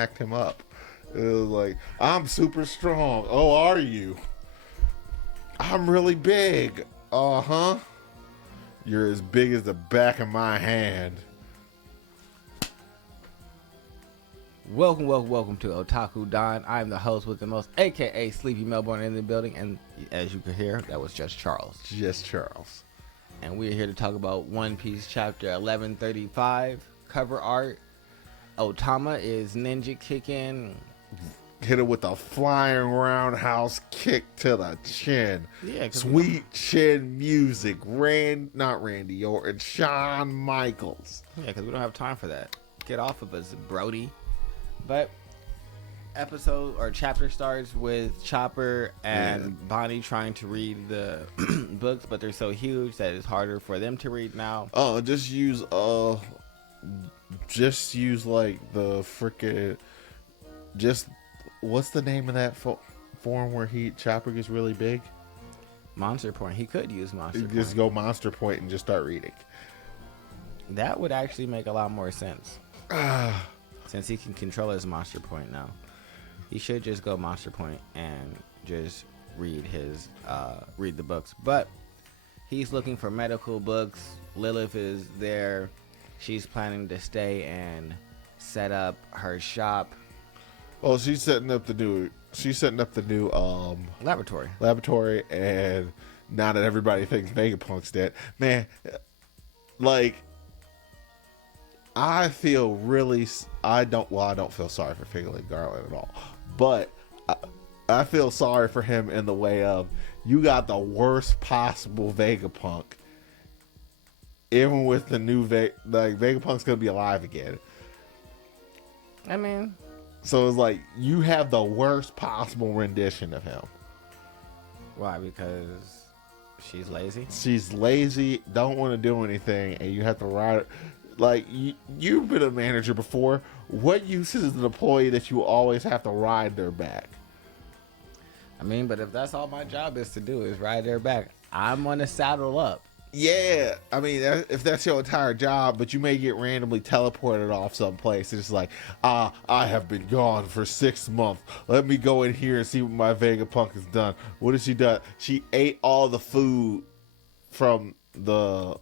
smacked him up. It was like, I'm super strong. Oh, are you? I'm really big. Uh-huh. You're as big as the back of my hand. Welcome to Otaku Don. I'm the host with the most, aka Sleepy Melbourne in the building, and as you can hear, that was just Charles. Just Charles. And we're here to talk about One Piece chapter 1135, cover art. Otama is ninja kicking. Hit her with a flying roundhouse kick to the chin. Yeah, Sweet chin music. Not Randy Orton, Shawn Michaels. Yeah, because we don't have time for that. Get off of us, Brody. But episode or chapter starts with Chopper and Bonnie trying to read the books, but they're so huge that it's harder for them to read now. Just use like the freaking what's the name of that form where Chopper gets really big? Monster Point. He could use Monster Point. Just go Monster Point and just start reading. That would actually make a lot more sense. Since he can control his Monster Point now. He should just go Monster Point and just read the books. But he's looking for medical books. Lilith is there. She's planning to stay and set up her shop. Well, she's setting up the new laboratory, and now that everybody thinks Vegapunk's dead, man, like I don't feel sorry for Fingerling Garland at all, but I feel sorry for him in the way of you got the possible Vegapunk. Even with the new Vegapunk's gonna be alive again. I mean, so it's like you have the worst possible rendition of him. Why? Because she's lazy? She's lazy, don't want to do anything, and you have to ride it. Like, you've been a manager before. What use is an employee that you always have to ride their back? I mean, but if that's all my job is to do is ride their back, I'm going to saddle up. Yeah, I mean, if that's your entire job, but you may get randomly teleported off someplace. It's like, I have been gone for 6 months. Let me go in here and see what my Vegapunk has done. What has she done? She ate all the food from the...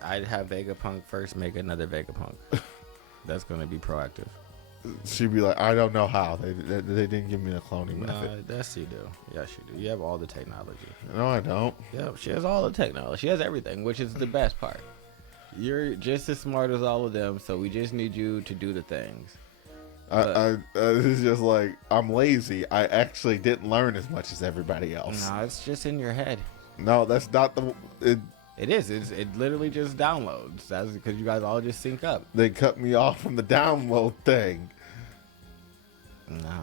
I'd have Vegapunk first make another Vegapunk. That's going to be proactive. She'd be like, I don't know how. They didn't give me the cloning method. No, yes, you do. Yes, you do. You have all the technology. No, I don't. Yeah, she has all the technology. She has everything, which is the best part. You're just as smart as all of them, so we just need you to do the things. It's just like, I'm lazy. I actually didn't learn as much as everybody else. No, it's just in your head. No, that's not the... It is. It literally just downloads. That's because you guys all just sync up. They cut me off from the download thing. No.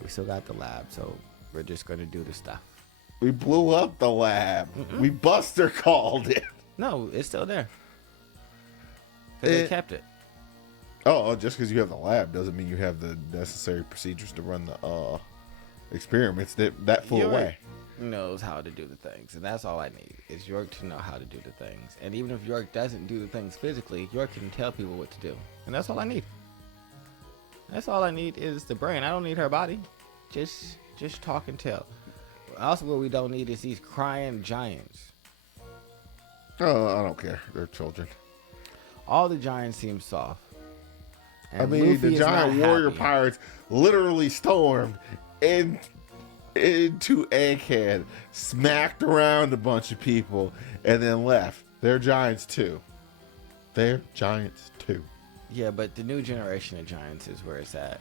We still got the lab, so we're just going to do the stuff. We blew up the lab. Mm-mm. We Buster called it. No, it's still there. Because they kept it. Oh, just because you have the lab doesn't mean you have the necessary procedures to run the experiments that flew away. Knows how to do the things, and that's all I need is York to know how to do the things. And even if York doesn't do the things physically, York can tell people what to do, and that's all I need. That's all I need is the brain. I don't need her body. Just talk and tell. Also, what we don't need is these crying giants. Oh, I don't care. They're children. All the giants seem soft. And I mean, Luffy, the giant warrior pirates literally stormed into Egghead, smacked around a bunch of people, and then left. They're giants too. Yeah, but the new generation of giants is where it's at.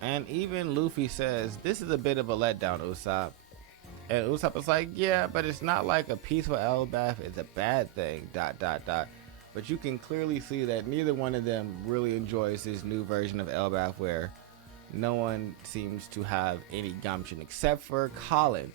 And even Luffy says, this is a bit of a letdown, Usopp. And Usopp is like, yeah, but it's not like a peaceful Elbaf is a bad thing, ... But you can clearly see that neither one of them really enjoys this new version of Elbaf where no one seems to have any gumption except for Colin,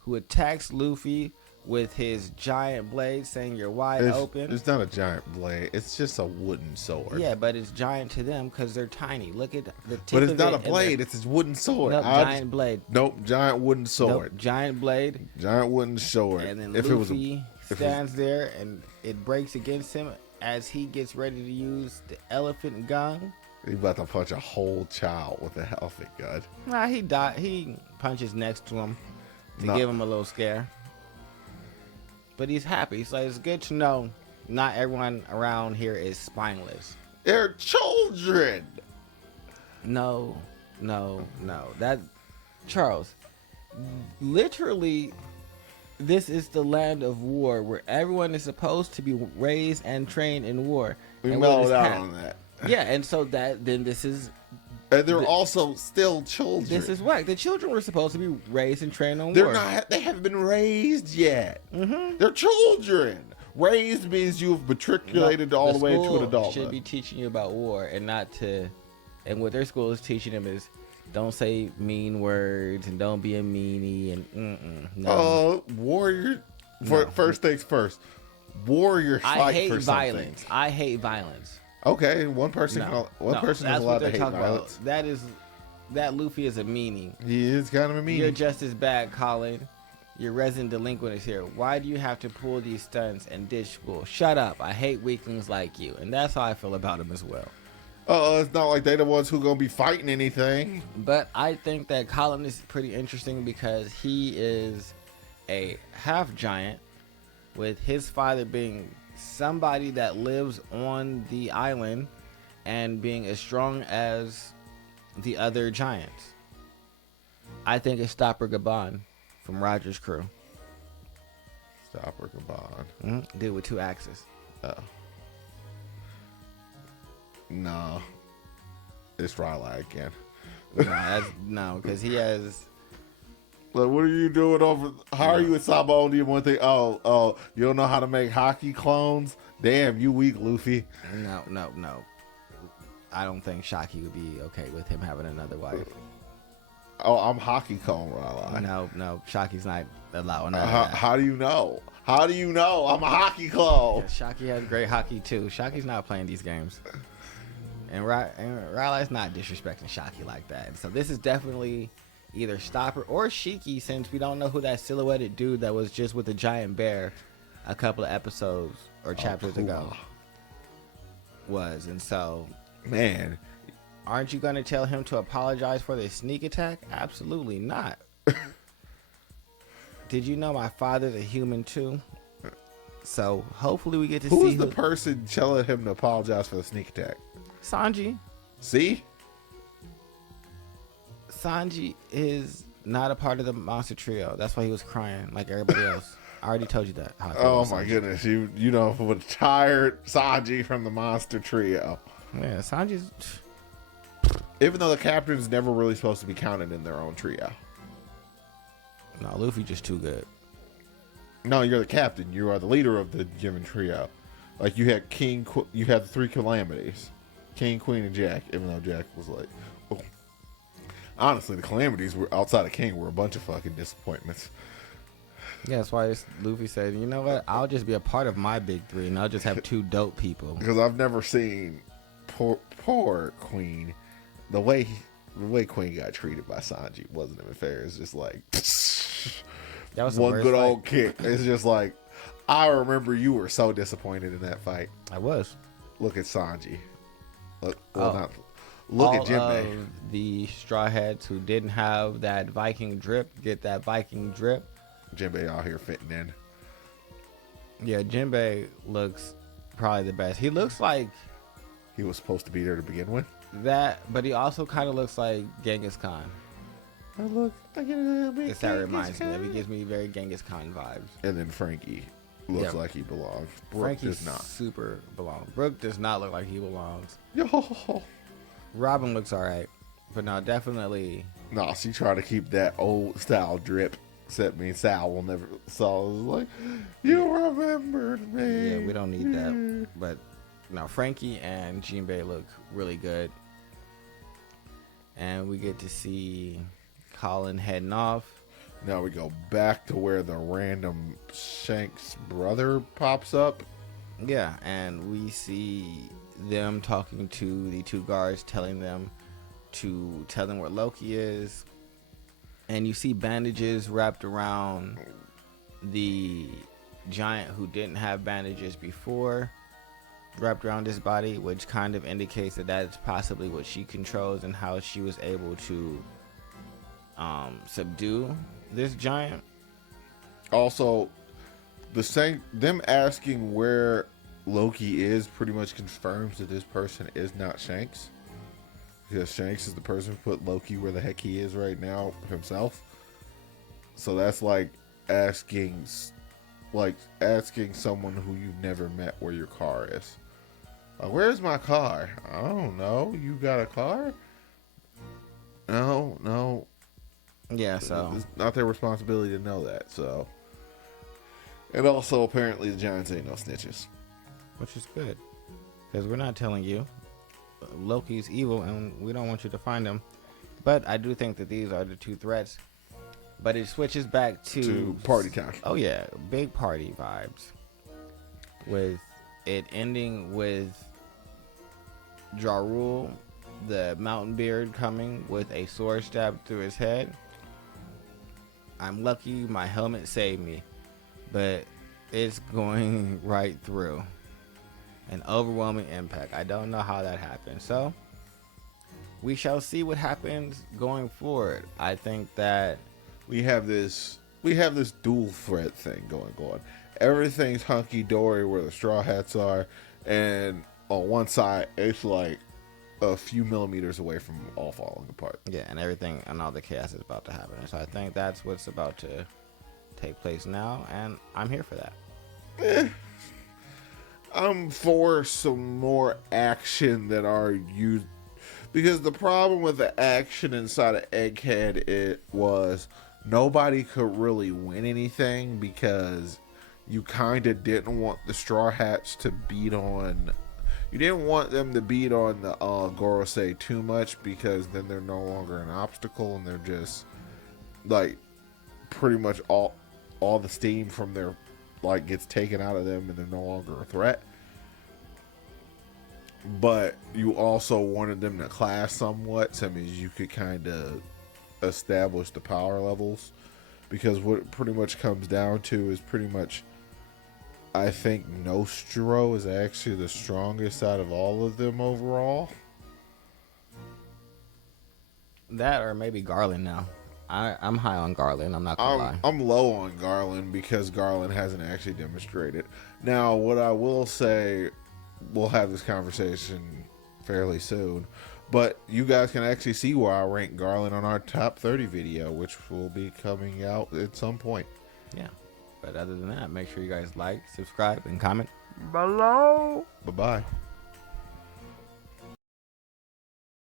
who attacks Luffy with his giant blade, saying you're wide open. It's not a giant blade. It's just a wooden sword. Yeah, but it's giant to them because they're tiny. Look at the tip. But it's not a blade. It's a wooden sword. Nope, giant blade. Nope, giant wooden sword. Nope, giant blade. Giant wooden sword. And then Luffy stands there and it breaks against him as he gets ready to use the elephant gun. He about to punch a whole child with a helmet gun. Nah, he died. He punches next to him to give him a little scare. But he's happy. So it's good to know not everyone around here is spineless. They're children. No. That, Charles, literally, this is the land of war where everyone is supposed to be raised and trained in war. We mellowed out on that. Yeah, and so this is... And they're also still children. This is what the children were supposed to be raised and trained on They're war. not. They haven't been raised yet. Mm-hmm. They're children. Raised means you've matriculated all the way to an adult. Should be teaching you about war and not to. And what their school is teaching them is, don't say mean words and don't be a meanie and no. Warrior. First things first. Warriors fight for violence. something. I hate violence. Okay, one person is allowed to hate violence. That Luffy is a meanie. He is kind of a meanie. You're just as bad, Colin. Your resident delinquent is here. Why do you have to pull these stunts and ditch school? Shut up. I hate weaklings like you. And that's how I feel about him as well. It's not like they're the ones who gonna be fighting anything. But I think that Colin is pretty interesting because he is a half giant, with his father being somebody that lives on the island and being as strong as the other giants. I think it's Stopper Gabon from Roger's crew. Stopper Gabon. Mm-hmm. Dude with 2 axes. Oh. No. It's Rylai again. No, because he has... Like, what are you doing over? How are you at Sabo only one thing? Oh, you don't know how to make hockey clones? Damn, you weak, Luffy. No. I don't think Shaki would be okay with him having another wife. Oh, I'm hockey clone, Rylai. No, Shaki's not allowing that. How do you know? How do you know? I'm a hockey clone. Yeah, Shaki has great hockey too. Shaki's not playing these games. And Rylai's not disrespecting Shaki like that. So this is definitely either Stopper or Shiki, since we don't know who that silhouetted dude that was just with the giant bear a couple of episodes or chapters ago was. And so, man, aren't you going to tell him to apologize for the sneak attack? Absolutely not. Did you know my father's a human too? So hopefully we get to see who's the person telling him to apologize for the sneak attack. Sanji. See? Sanji is not a part of the monster trio. That's why he was crying like everybody else. I already told you that. Oh my goodness. You know, with tired Sanji from the monster trio. Yeah, Sanji's... Even though the captain's never really supposed to be counted in their own trio. No, Luffy just too good. No, you're the captain. You are the leader of the given trio. Like, you had you had the 3 calamities. King, Queen, and Jack, even though Jack was like... Oh. Honestly, the calamities were outside of King were a bunch of fucking disappointments. Yeah, that's why Luffy said, you know what? I'll just be a part of my big 3, and I'll just have 2 dope people. Because I've never seen poor Queen. The way Queen got treated by Sanji wasn't even fair. It's just like that was one good old kick. It's just like, I remember you were so disappointed in that fight. I was. Look at Sanji. Look all at Jinbei. Of the Straw Hats who didn't have that Viking drip get that Viking drip. Jinbei out here fitting in. Yeah, Jinbei looks probably the best. He looks like he was supposed to be there to begin with. That, but he also kind of looks like Genghis Khan. It's that reminds me. He gives me very Genghis Khan vibes. And then Frankie looks like he belongs. Frankie does not super belong. Brooke does not look like he belongs. Yo. Robin looks alright, but no, definitely. No, she tried to keep that old style drip. Except me, Sal will never. Sal was like, you remembered me. Yeah, we don't need that. But no, Frankie and Jinbei look really good. And we get to see Colin heading off. Now we go back to where the random Shanks brother pops up. Yeah, and we see them talking to the 2 guards, telling them to tell them where Loki is. And you see bandages wrapped around the giant who didn't have bandages before. wrapped around his body, which kind of indicates that that's possibly what she controls and how she was able to subdue this giant. Also, them asking where Loki is pretty much confirms that this person is not Shanks, because Shanks is the person who put Loki where the heck he is right now himself. So that's like asking someone who you've never met where your car is. Where's my car? I don't know. You got a car? No. Yeah, so it's not their responsibility to know that. So, and also apparently the Giants ain't no snitches, which is good, because we're not telling you Loki's evil, and we don't want you to find him. But I do think that these are the two threats. But it switches back to party time. Oh yeah, big party vibes. With it ending with Ja Rule, the mountain beard, coming with a sword stabbed through his head. I'm lucky my helmet saved me, but it's going right through. An overwhelming impact. I don't know how that happened. So we shall see what happens going forward. I think that we have this dual threat thing going on. Everything's hunky dory where the Straw Hats are, and on one side it's like a few millimeters away from all falling apart. Yeah, and everything and all the chaos is about to happen. So I think that's what's about to take place now, and I'm here for that. I'm for some more action that are used, because the problem with the action inside of Egghead, it was nobody could really win anything, because you kind of didn't want the Straw Hats to beat on. You didn't want them to beat on the Gorosei too much, because then they're no longer an obstacle, and they're just like pretty much all the steam from their like gets taken out of them, and they're no longer a threat. But you also wanted them to clash somewhat, so I mean you could kind of establish the power levels, because what it pretty much comes down to is pretty much, I think Nostro is actually the strongest out of all of them overall. That or maybe Garland now. I'm high on Garland. I'm not gonna lie. I'm low on Garland, because Garland hasn't actually demonstrated. Now, what I will say, we'll have this conversation fairly soon, but you guys can actually see where I rank Garland on our top 30 video, which will be coming out at some point. Yeah. But other than that, make sure you guys like, subscribe, and comment below. Bye-bye.